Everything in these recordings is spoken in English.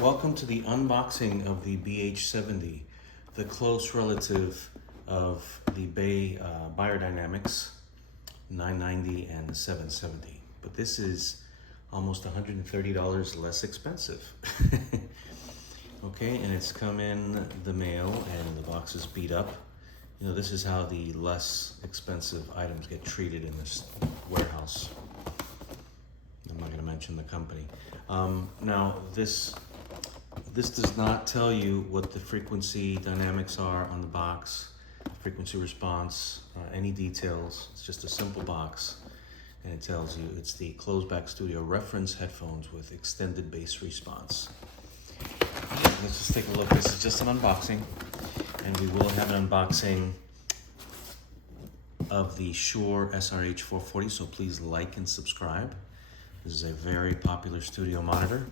welcome to the unboxing of the BH770, the close relative of the Beyerdynamics 990 and the 770. But this is almost $130 less expensive. Okay, and it's come in the mail and the box is beat up. You know, this is how the less expensive items get treated in this warehouse. I'm not going to mention the company. Now, this does not tell you what the frequency dynamics are on the box, frequency response, any details. It's just a simple box, and it tells you it's the closed-back studio reference headphones with extended bass response. Let's just take a look. This is just an unboxing, and we will have an unboxing of the Shure SRH 440, so please like and subscribe. This is a very popular studio monitor.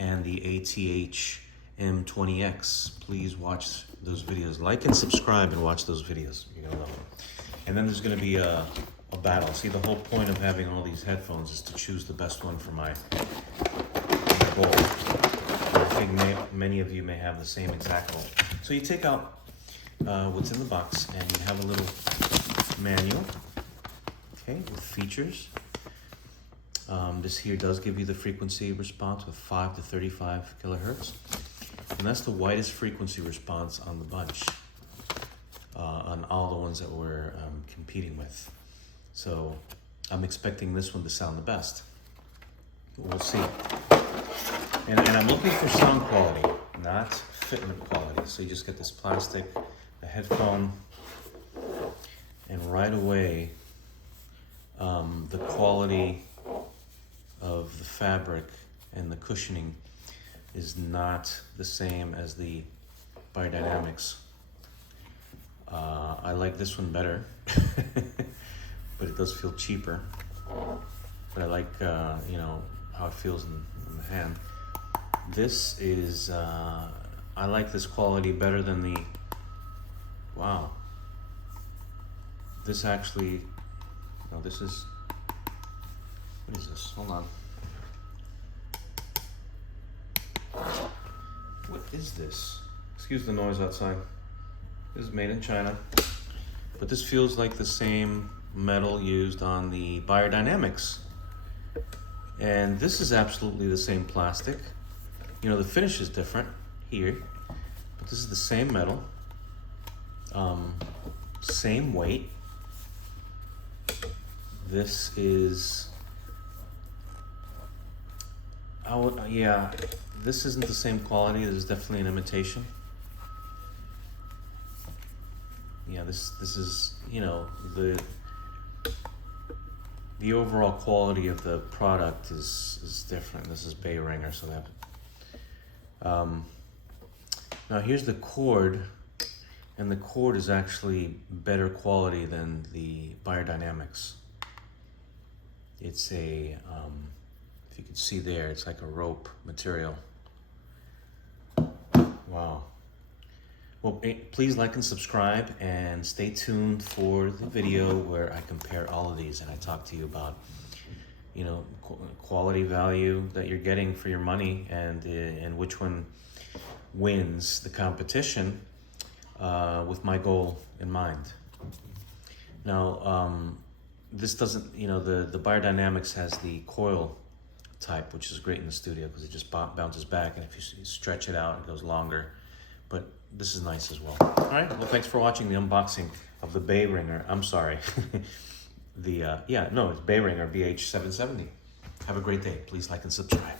And the ATH M20X. Please watch those videos. Like and subscribe and watch those videos. You're gonna love them. And then there's gonna be a battle. See, the whole point of having all these headphones is to choose the best one for my goal. I think many of you may have the same exact goal. So you take out what's in the box, and you have a little manual, okay, with features. This here does give you the frequency response with 5 to 35 kilohertz. And that's the widest frequency response on the bunch, on all the ones that we're competing with. So I'm expecting this one to sound the best. We'll see. And I'm looking for sound quality, not fitment quality. So you just get this plastic, a headphone, and right away, the quality of the fabric and the cushioning is not the same as the Beyerdynamics. I like this one better, but it does feel cheaper. But I like, you know, how it feels in the hand. This is, I like this quality better than the, wow. This actually, no, this is, what is this? Hold on. What is this? Excuse the noise outside. This is made in China. But this feels like the same metal used on the Beyerdynamics. And this is absolutely the same plastic. You know, the finish is different here, but this is the same metal. Same weight. This is, yeah, this isn't the same quality. This is definitely an imitation. Yeah, this is, you know, the overall quality of the product is different. This is Behringer, so that. Now here's the cord, and the cord is actually better quality than the Beyerdynamics. It's a, if you can see there, it's like a rope material. Wow. Well, please like and subscribe, and stay tuned for the video where I compare all of these and I talk to you about, you know, quality value that you're getting for your money, and which one wins the competition with my goal in mind. Now, this doesn't, you know, the Beyerdynamics has the coil type, which is great in the studio because it just bounces back, and if you stretch it out, it goes longer. But this is nice as well. All right, well, thanks for watching the unboxing of the Behringer. I'm sorry. It's Behringer BH770. Have a great day. Please like and subscribe.